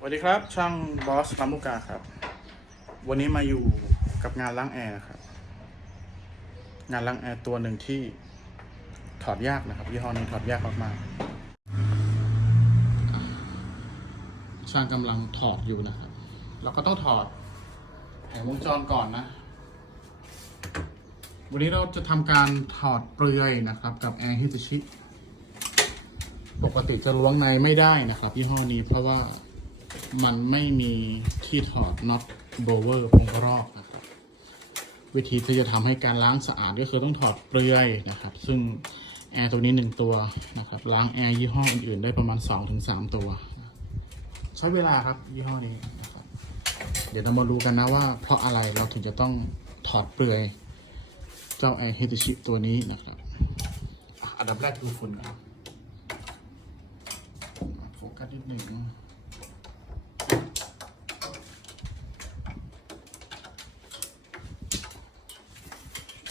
สวัสดีครับ ช่างบอสลำลูกกาครับ วันนี้มาอยู่กับงานล้างแอร์นะครับ งานล้างแอร์ตัวหนึ่งที่ถอดยากนะครับยี่ห้อนี้ถอดยากมากๆช่างกำลังถอดอยู่นะครับ เราก็ต้องถอดแผงวงจรก่อนนะ วันนี้เราจะทำการถอดเปลือยนะครับ กับแอร์ฮิตชิปกติจะล้วงในไม่ได้นะครับยี่ห้อนี้เพราะว่า มันไม่มีที่ถอดน็อตโบเวอร์พงกระรอกนะครับ วิธีที่จะทำให้การล้างสะอาดก็คือต้องถอดเปลือยนะครับ ซึ่งแอร์ตัวนี้หนึ่งตัวนะครับล้างแอร์ยี่ห้ออื่นๆ ได้ประมาณ 2-3 ตัว ใช้เวลาครับยี่ห้อนี้นะครับเดี๋ยวเรามาดูกันนะว่า เพราะอะไรเราถึงจะต้องถอดเปลือยเจ้าแอร์เฮติชิตัวนี้นะครับอะอันดับแรกคือฝุ่นครับโฟกัสนิดหนึ่ง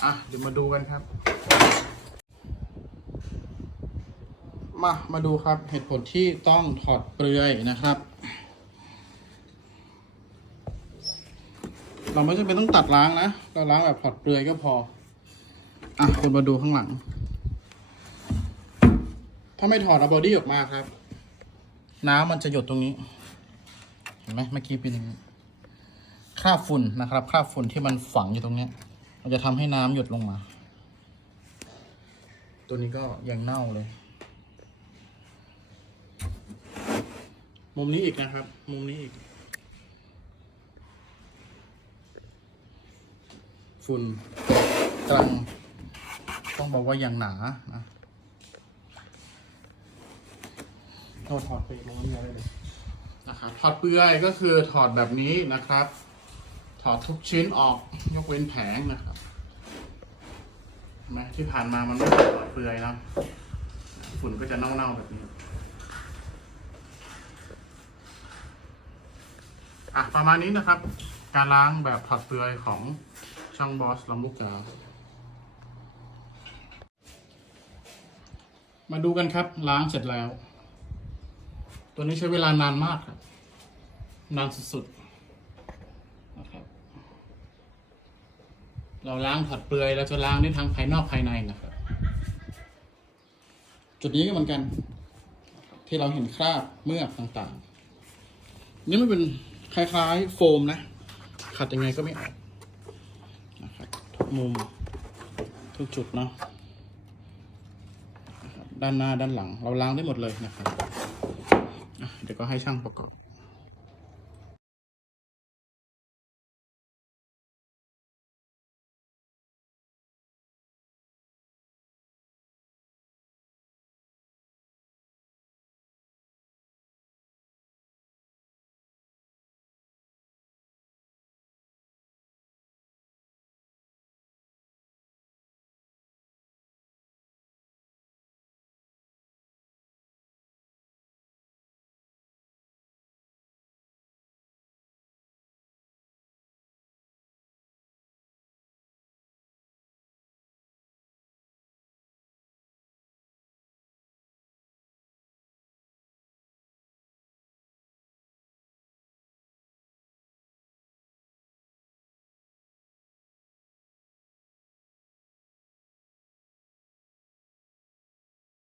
อะเดี๋ยวมาดูกันครับ มามาดูครับเหตุผลที่ต้องถอดเปลือยนะครับ เราไม่จำเป็นต้องตัดล้างนะ เราล้างแบบถอดเปลือยก็พอ อะเดี๋ยวมาดูข้างหลัง ถ้าไม่ถอดเอาบอดี้ออกมาครับ น้ำมันจะหยดตรงนี้ เห็นไหมเมื่อกี้เป็นอย่างนี้คราบฝุ่นนะครับคราบฝุ่นที่มันฝังอยู่ตรงเนี้ย มันจะทำให้น้ำหยดลงมา ตัวนี้ก็ยังเน่าเลย มุมนี้อีกนะครับ มุมนี้อีก ฝุ่นกลางต้องบอกว่ายังหนานะเราถอดไปลงน้ำยาได้เลยนะครับถอดเปลือยก็คือถอดแบบนี้นะครับถ อดทุกชิ้นออกยกเว้นแผงนะครับไหมที่ผ่านมามันไม่ถอดเปลือยนะฝุ่นก็จะเน่าๆแบบนี้อะประมาณนี้นะครับ การล้างแบบถอดเปลือยของช่างบอสลำลูกกามาดูกันครับ ล้างเสร็จแล้ว ตัวนี้ใช้เวลานานมากครับ นานสุดๆนะครับ เราล้างผัดเปลือยเราจะล้างได้ทั้งภายนอกภายในนะครับ จุดนี้ก็เหมือนกัน ที่เราเห็นคราบเมือกต่างๆ นี่มันเป็นคล้ายๆ โฟมนะขัดยังไงก็ไม่ออกนะครับทุกมุมทุกจุดเนาะด้านหน้าด้านหลัง เราล้างได้หมดเลยนะครับเดี๋ยวก็ให้ช่างประกอบ